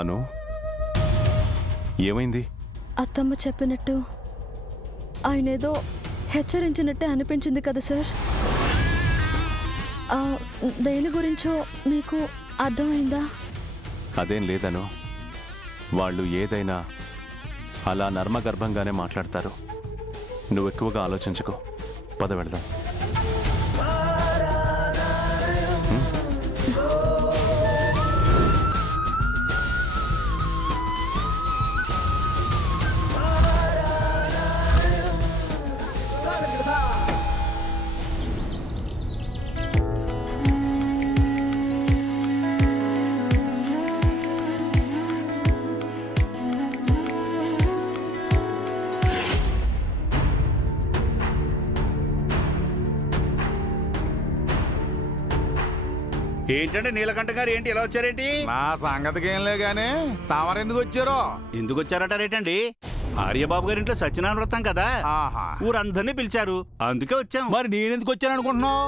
అను, ఏమైంది? అత్తమ్మ చెప్పినట్టు ఆయనేదో హెచ్చరించినట్టే అనిపించింది కదా సార్. దేని గురించో మీకు అర్థమైందా? అదేం లేదను, వాళ్ళు ఏదైనా అలా నర్మగర్భంగానే మాట్లాడతారు. నువ్వు ఎక్కువగా ఆలోచించుకో. పద వెళదాం. ఏంటంటే నీలకంఠ గారు ఏంటి ఇలా వచ్చారేంటి? నా సంగతికి ఏం లే గానీ తమరెందుకు వచ్చారో? ఎందుకు వచ్చారటారేటండి? ఆర్యబాబు గారి ఇంట్లో సత్యనారాయణ వ్రతం కదా, ఆహా. ఊరందరినీ పిలిచారు, అందుకే వచ్చాం. మరి నేనెందుకు వచ్చాను అనుకుంటున్నావు?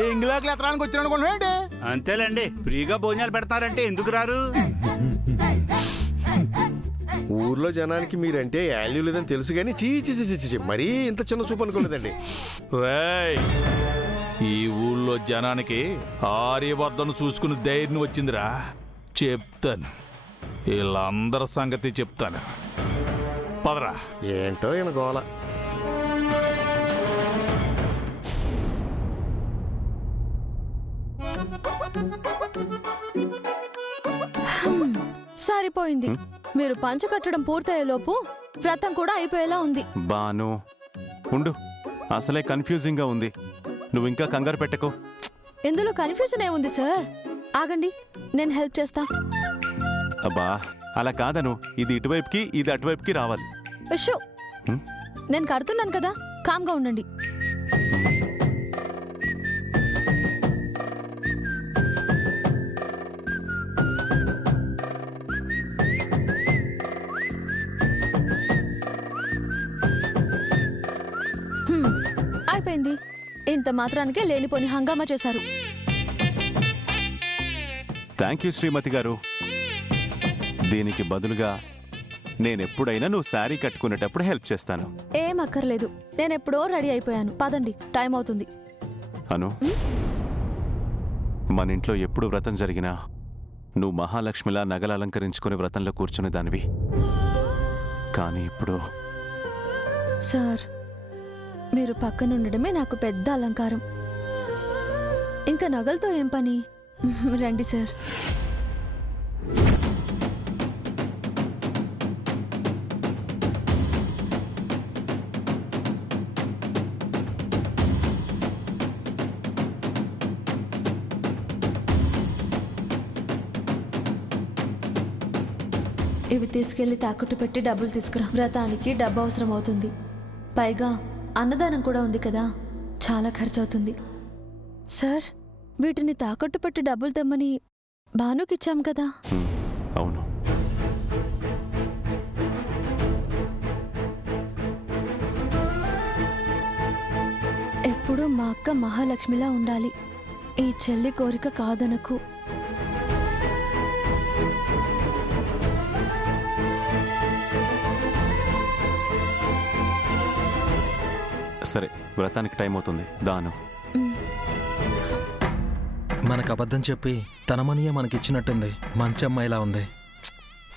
ఏ ఇంగ్లాకి ఎత్తడానికి వచ్చాను అనుకుంటున్నావు? అంతేలేండి, ఫ్రీగా భోజనాలు పెడతారంటే ఎందుకు రారు? ఊర్లో జనానికి మీరంటే వాల్యూ లేదని తెలుసు కానీ చీ మరీ ఇంత చిన్న చూపు అనుకోలేదండి. రేయ్, ఈ ఊళ్ళో జనానికి ఆర్యవర్ధను చూసుకుని ధైర్యం వచ్చిందిరా. చెప్తాను, వీళ్ళందరి సంగతి చెప్తాను. పదరా. ఏంటో ఈయన గోల. సరిపోయింది. మీరు పంచ కట్టడం పూర్తయ్యేలోపు వ్రతం కూడా అయిపోయేలా ఉంది. బాను, ఉండు, అసలే కన్ఫ్యూజింగ్ గా ఉంది. నువ్వు ఇంకా కంగారు పెట్టకు. ఇందులో కన్ఫ్యూజన్ ఏముంది సార్? ఆగండి, నేను హెల్ప్ చేస్తా. అబ్బా, అలా కాదను, ఇది ఇటువైపుకి ఇది అటువైపుకి రావాలి. విషు, నేను కడుతున్నాను కదా, కామ్గా ఉండండి. అయిపోయింది. ఇంత మాత్రానికే లేనిపోని హంగామా చేశారు. థ్యాంక్ యూ శ్రీమతి గారు. దీనికి బదులుగా నేనెప్పుడైనా నువ్వు శారీ కట్టుకునేటప్పుడు హెల్ప్ చేస్తాను. ఏం అక్కర్లేదు, నేనెప్పుడో రెడీ అయిపోయాను. పదండి, టైం అవుతుంది. అను, మన ఇంట్లో ఎప్పుడు వ్రతం జరిగినా నువ్వు మహాలక్ష్మిలా నగలు అలంకరించుకుని వ్రతంలో కూర్చునే దానివి. కానీ ఇప్పుడు సార్, మీరు పక్కనుండడమే నాకు పెద్ద అలంకారం. ఇంకా నగలతో ఏం పని? రండి సార్. ఇవి తీసుకెళ్లి తాకట్టు పెట్టి డబ్బులు తీసుకురా. వ్రతానికి డబ్బు అవసరం అవుతుంది. పైగా అన్నదానం కూడా ఉంది కదా, చాలా ఖర్చు అవుతుంది. సార్, వీటిని తాకట్టు పెట్టి డబ్బులు తెమ్మని భానుకిచ్చాం కదా. అవును. ఎప్పుడూ మా అక్క మహాలక్ష్మిలా ఉండాలి. ఈ చెల్లి కోరిక కాదనకు. సరే, వ్రతానికి టైం అవుతుంది. దాను, మనకు అబద్ధం చెప్పి తన మనీయే మనకిచ్చినట్టుంది. మంచి అమ్మాయిలా ఉంది.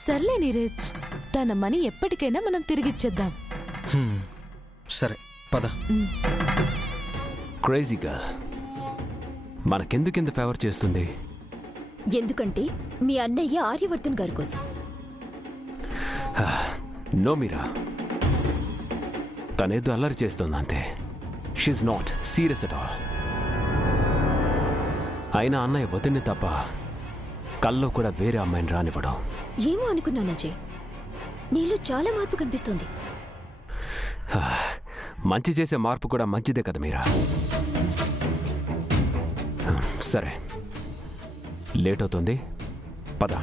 సర్లే నీరజ్, తన మనీ ఎప్పటికైనా మనం తిరిగిచ్చేద్దాం. సరే, పద. క్రేజీ గర్ల్ మనకెందుకింత ఫేవర్ చేస్తుంది? ఎందుకంటే మీ అన్నయ్య ఆర్యవర్ధన్ గారి కోసం. నో మీరా, తనేదో అల్లరి చేస్తుందంతే. She's not serious at all. అయినా అన్నయ్య వదిన్ని తప్ప కల్లో కూడా వేరే అమ్మాయిని రానివ్వడం. ఏమో అనుకున్నాను అజయ్, నీలో చాలా మార్పు కనిపిస్తోంది. మంచి చేసే మార్పు కూడా మంచిదే కదా మీరా. సరే, లేట్ అవుతుంది, పద.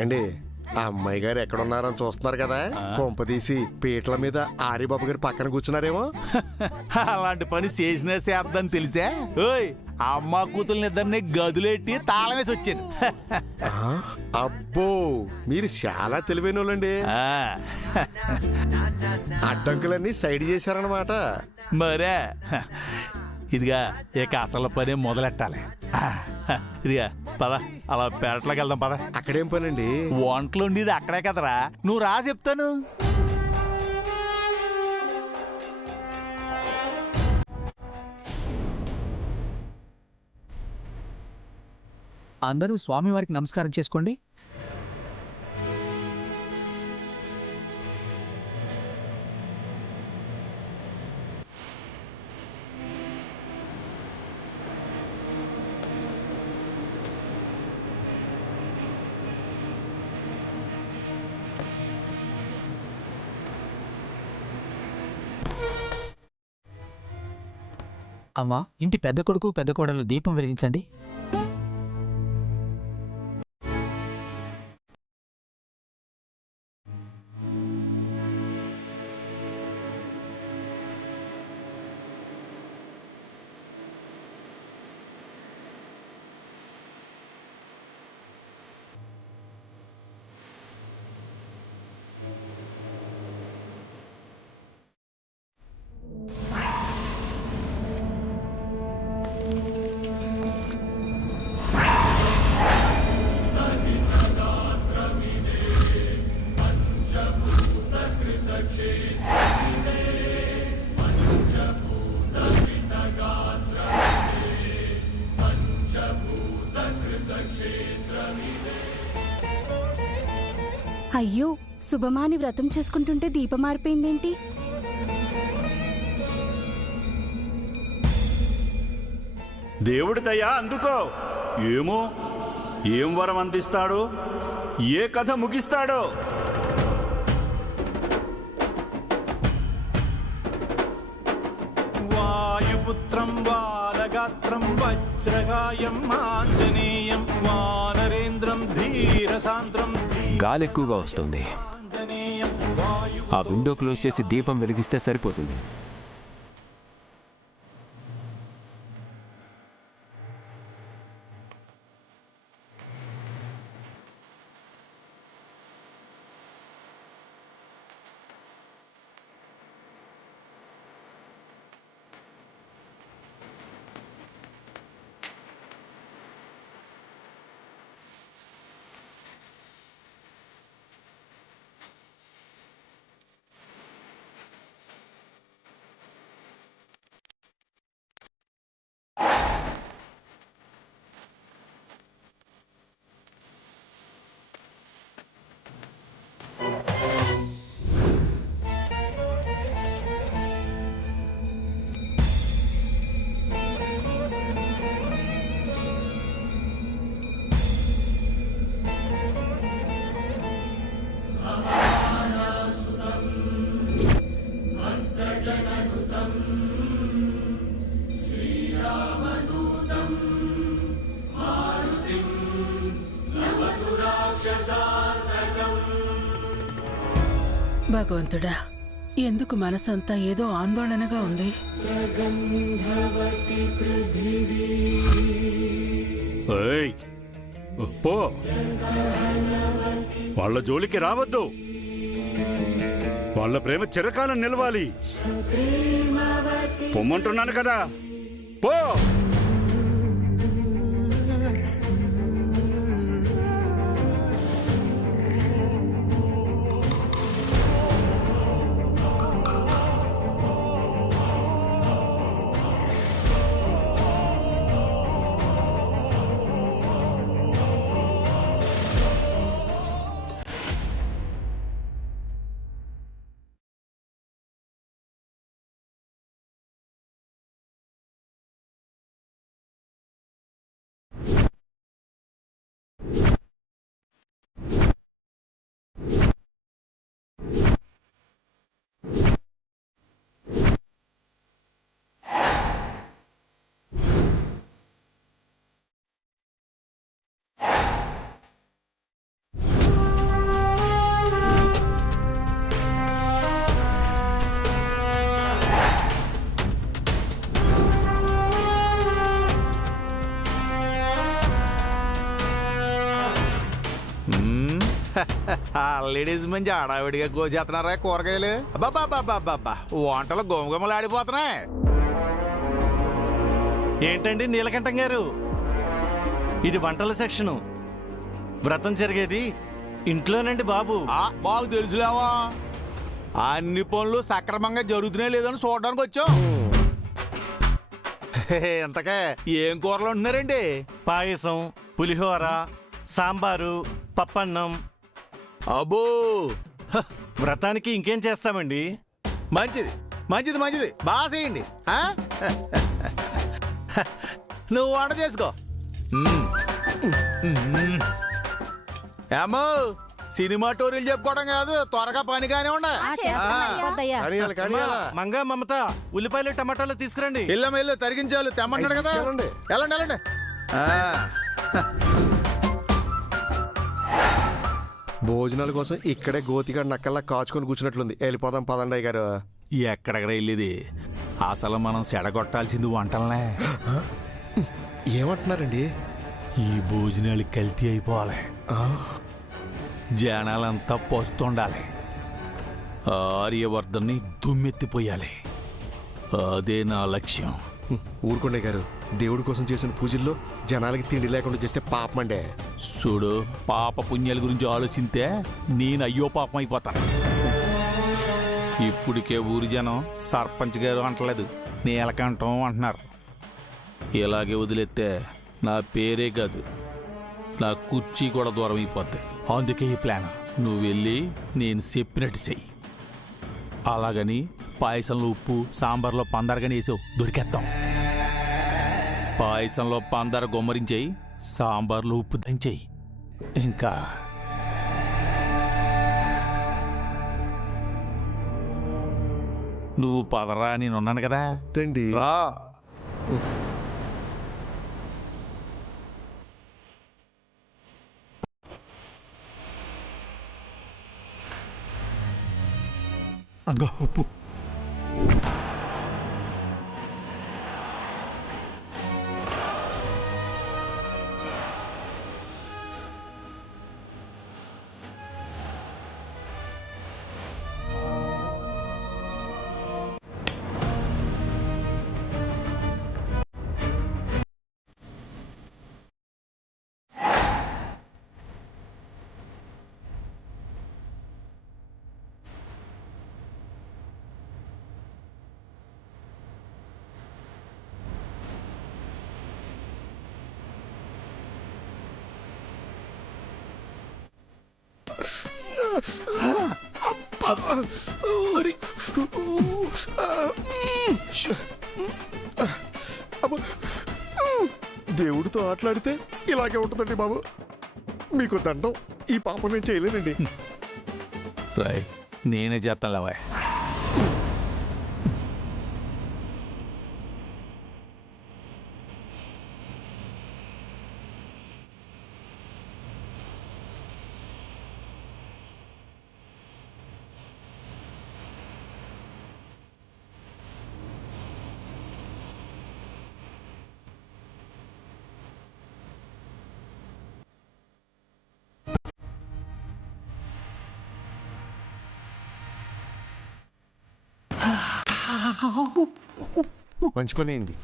ఏండి, అమ్మాయి గారు ఎక్కడున్నారని చూస్తున్నారు కదా, కొంపదీసి పీటల మీద ఆర్యబాబు గారు పక్కన కూర్చున్నారేమో. అలాంటి పని చేసినా చేద్దాం తెలిసా. ఓయ్ ఆ అమ్మ కూతుర్ని ఇద్దరిని గదులెట్టి తాళం వేసి వచ్చాను. అబ్బో, మీరు చాలా తెలివైన వాళ్ళండి. అడ్డంకులన్నీ సైడ్ చేశారనమాట. మరే ఇదిగా ఇక అసలు పని మొదలెట్టాలి. ఇదిగా పద, అలా పెరట్లోకి వెళ్దాం పద. అక్కడేం పనండి? వంటలు ఉండేది అక్కడే కదరా, నువ్వు రా చెప్తాను. అందరూ స్వామివారికి నమస్కారం చేసుకోండి. అమ్మా, ఇంటి పెద్ద కొడుకు పెద్ద కోడలు దీపం వెలిగించండి. అయ్యో, శుభమాని వ్రతం చేసుకుంటుంటే దీపం మారిపోయిందేంటి? దేవుడి దయ అందుకో. ఏమో ఏం వరం అందిస్తాడో, ఏ కథ ముగిస్తాడో. వాయుపుత్రం వానగాత్రం వజ్రగాయం ఆంజనేయం వానరేంద్రం ధీరసాంద్రం. గాలి ఎక్కువగా వస్తుంది. ఆ విండో క్లోజ్ చేసి దీపం వెలిగిస్తే సరిపోతుంది. భగవంతుడా, ఎందుకు మనసంతా ఏదో ఆందోళనగా ఉంది? ఏయ్, పో, వాళ్ళ జోలికి రావద్దు. వాళ్ళ ప్రేమ చిరకాలం నిలవాలి. పొమ్మంటున్నాను కదా, పో. లేడీస్ మంచి ఆడావిడిగా కోసేస్తున్నారా కూరగాయలు? అబ్బాబ్బాబ్బాబ్బా వంటలు గుమగుమలు ఆడిపోతున్నాయి. ఏంటండి నీలకంఠం గారు, ఇది వంటల సెక్షను. వ్రతం జరిగేది ఇంట్లోనండి బాబు. మాకు తెలుసులేవా, అన్ని పనులు సక్రమంగా జరుగుతున్నాయి లేదని చూడడానికి వచ్చాం. ఎంతకే ఏం కూరలు ఉంటున్నారండి? పాయసం, పులిహోర, సాంబారు, పప్పన్నం. అబ్బో, వ్రతానికి ఇంకేం చేస్తామండి? మంచిది మంచిది మంచిది, బాగా చేయండి. నువ్వు వంట చేసుకో. ఏమో సినిమా టోరీలు చెప్పుకోవడం కాదు, త్వరగా పని కానీ మంగా మమత, ఉల్లిపాయలు టమాటాలు తీసుకురండి. ఇల్లు తరిగించాలి తెమ్మంటాడు కదా. తీసుకెళ్ళండి. వెళ్ళండి వెళ్ళండి. భోజనాల కోసం ఇక్కడే గోతిగాడు నక్కల్లా కాచుకొని కూర్చున్నట్లుంది. వెళ్ళిపోదాం పదండి అయ్య గారు. ఎక్కడికి వెళ్ళేది? అసలు మనం సెడగొట్టాల్సింది వంటలనే. ఏమంటున్నారండి? ఈ భోజనాలు కల్తీ అయిపోవాలి, జనాలంతా పస్తుండాలి, ఆర్యవర్ధన్ని దుమ్మెత్తిపోయాలి. అదే నా లక్ష్యం. ఊరుకోండి గారు, దేవుడి కోసం చేసిన పూజల్లో జనాలకి తిండి లేకుండా చేస్తే పాపమండే. చూడు, పాప పుణ్యాల గురించి ఆలోచిస్తే నేను అయ్యో పాపం అయిపోతాను. ఇప్పటికే ఊరి జనం సర్పంచ్ గారు అంటలేదు, నీలకంఠం అంటున్నారు. ఇలాగే వదిలేస్తే నా పేరే కాదు, నా కుర్చీ కూడా దూరం అయిపోద్ది. అందుకే ఈ ప్లాన్. నువ్వు వెళ్ళి నేను చెప్పినట్టు చెయ్యి. అలాగని పాయసంలో ఉప్పు, సాంబార్లో పందరగానే వేసావు, దొరికేస్తాం. పాయసంలో పందర గుమ్మరించేయి, సాంబార్లో ఉప్పు దంచేయి. ఇంకా నువ్వు పదరా, నేనున్నాను కదా. తండి రా. అగ్గో ఉప్పు. దేవుడితో ఆటలాడితే ఇలాగే ఉంటుందండి బాబు. మీకు దండం, ఈ పాపం నేను చేయలేనండి. రాయ్, నేనే చేస్తాను లేవా. మంచి పని అయింది.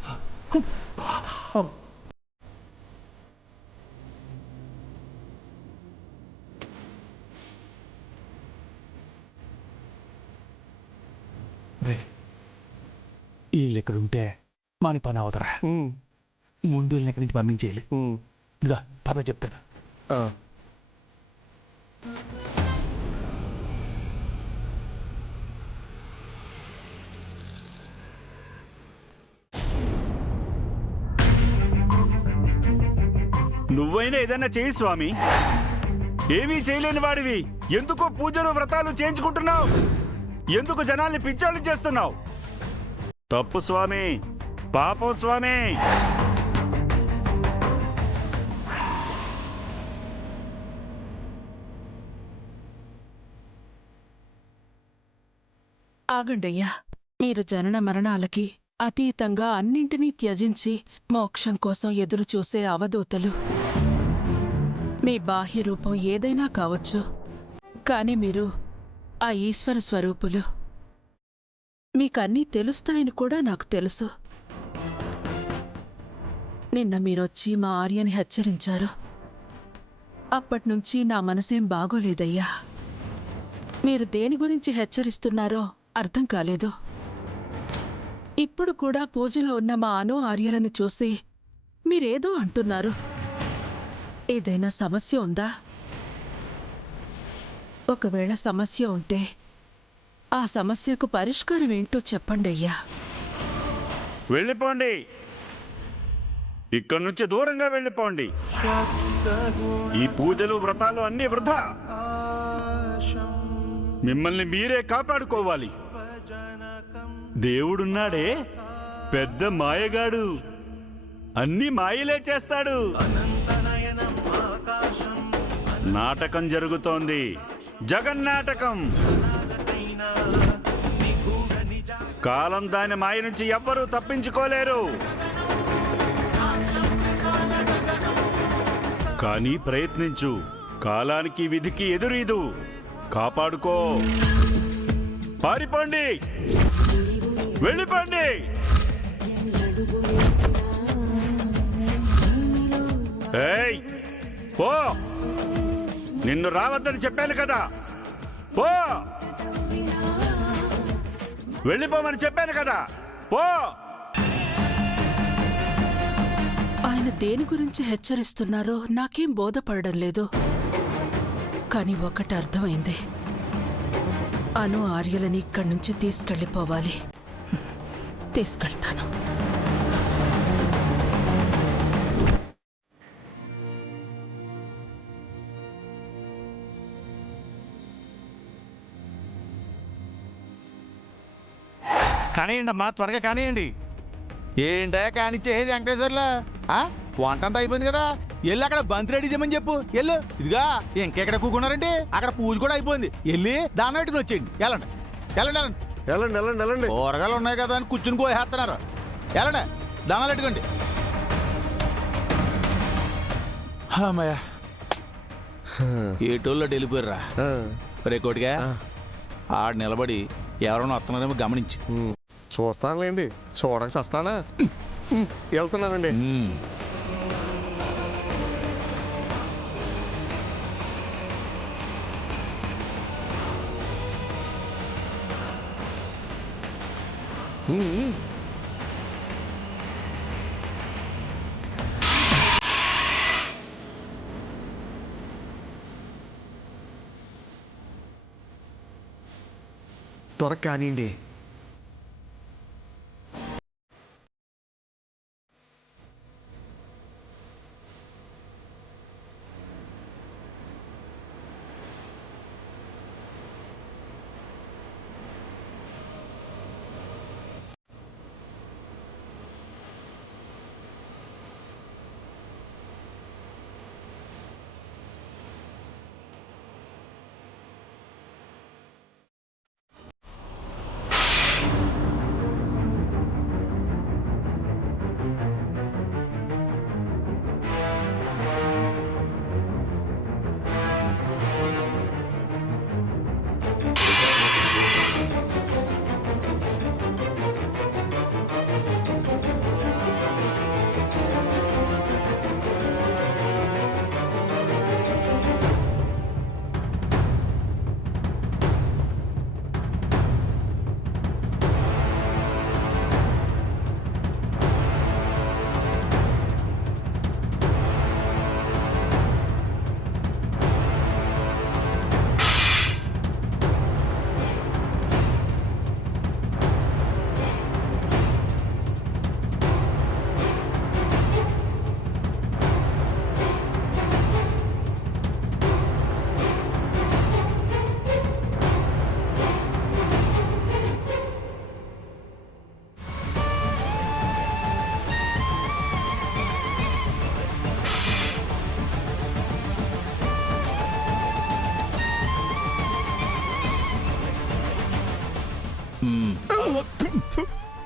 వీళ్ళు ఎక్కడుంటే మన పని అవతరా. ముందు వీళ్ళని ఎక్కడి నుంచి పంపించేయాలి. ఇదిగా పద చెప్తాను. నువ్వైనా ఏదైనా చేయి స్వామి. ఏమీ చేయలేని వాడివి ఎందుకో పూజలు వ్రతాలు చేయించుకుంటున్నావు? ఎందుకు జనాల్ని పిచ్చాలు చేస్తున్నావు? తప్పు స్వామి, పాపం స్వామి. ఆగండయ్యా, మీరు జనన మరణాలకి అతీతంగా అన్నింటినీ త్యజించి మోక్షం కోసం ఎదురు చూసే అవధూతలు. మీ బాహ్య రూపం ఏదైనా కావచ్చు, కానీ మీరు ఆ ఈశ్వర స్వరూపులు. మీకన్నీ తెలుస్తాయని కూడా నాకు తెలుసు. నిన్న మీరొచ్చి మా ఆర్యని హెచ్చరించారు. అప్పట్నుంచి నా మనసేం బాగోలేదయ్యా. మీరు దేని గురించి హెచ్చరిస్తున్నారో అర్థం కాలేదు. ఇప్పుడు కూడా పూజలో ఉన్న మా ఆర్యలను చూసి మీరేదో అంటున్నారు. ఏదైనా సమస్య ఉందా? ఒకవేళ సమస్య ఉంటే ఆ సమస్యకు పరిష్కారం ఏంటో చెప్పండి అయ్యా. వెళ్ళిపోండి, ఇక్కడి నుంచి దూరంగా వెళ్ళిపోండి. ఈ పూజలు వ్రతాలు అన్నీ వృధా. మిమ్మల్ని మీరే కాపాడుకోవాలి. దేవుడున్నాడే పెద్ద మాయగాడు, అన్ని మాయలే చేస్తాడు. నాటకం జరుగుతోంది, జగన్నాటకం. కాలం దాని మాయ నుంచి ఎవ్వరూ తప్పించుకోలేరు. కానీ ప్రయత్నించు, కాలానికి విధికి ఎదురీదు. కాపాడుకో. పారిపోండి, వెళ్ళిపోండి. ఏయ్, పో. నిన్ను రావద్దని చెప్పాను కదా, పో. వెళ్ళిపోమని చెప్పాను కదా, పో. ఆయన దేని గురించి హెచ్చరిస్తున్నారో నాకేం బోధపడడం లేదు. కానీ ఒకటి అర్థమైంది, ఆర్యలని ఇక్కడి నుంచి తీసుకెళ్ళిపోవాలి. తీసుకెళ్తాను. కానివ్వండి అమ్మా, త్వరగా కానివ్వండి. ఏంటా కానిచ్చేది వెంకటేశ్వర్లా? వంట అంతా అయిపోయింది కదా, వెళ్ళి అక్కడ బంతి రెడీ చేయమని చెప్పు. వెళ్ళు. ఇదిగా ఇంకెక్కడ కూకున్నారండి, అక్కడ పూజ కూడా అయిపోయింది. వెళ్ళి దాన్ని పెట్టుకుని వచ్చేయండి. వెళ్ళండి వెళ్ళండి వెళ్ళండి వెళ్ళండి వెళ్ళండి వెళ్ళండి. కూరగాయలు ఉన్నాయి కదా అని కూర్చుని కోసేస్తున్నారు. వెళ్ళండి, దానాలు పెట్టుకోండి. అమ్మయ్య, ఏటోళ్ళు వెళ్ళిపోయారా రేకోటిగా. ఆడు నిలబడి ఎవరైనా వస్తున్నారేమో గమనించి. చూస్తానులేండి, చూడక చస్తానా. వెళ్తున్నానండి. త్వరగా కానివ్వండి.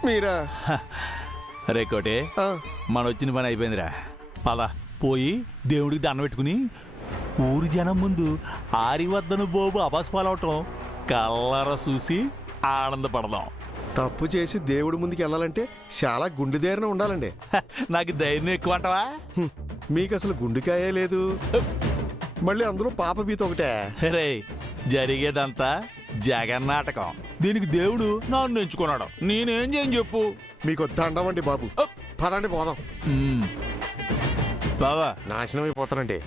మీరా? రేకోటే, మన వచ్చిన పని అయిపోయిందిరా. పద పోయి దేవుడికి దండం పెట్టుకుని ఊరి జనం ముందు ఆరివద్దను బోబు అబాస్పాలవటం కల్లర చూసి ఆనందపడదాం. తప్పు చేసి దేవుడి ముందుకు వెళ్ళాలంటే చాలా గుండె ధైర్యం ఉండాలండి. నాకు ధైర్యం ఎక్కువ అంటావా? మీకు అసలు గుండెకాయే లేదు, మళ్ళీ అందులో పాప బీత ఒకటే. రే, జరిగేదంతా జగన్నాటకం. దీనికి దేవుడు నన్ను ఎంచుకున్నాడు. నేనేం చేయని చెప్పు. మీకు దండవండి బాబు. పదండి పోదాం. బావా, నాశనం అయిపోతానండి.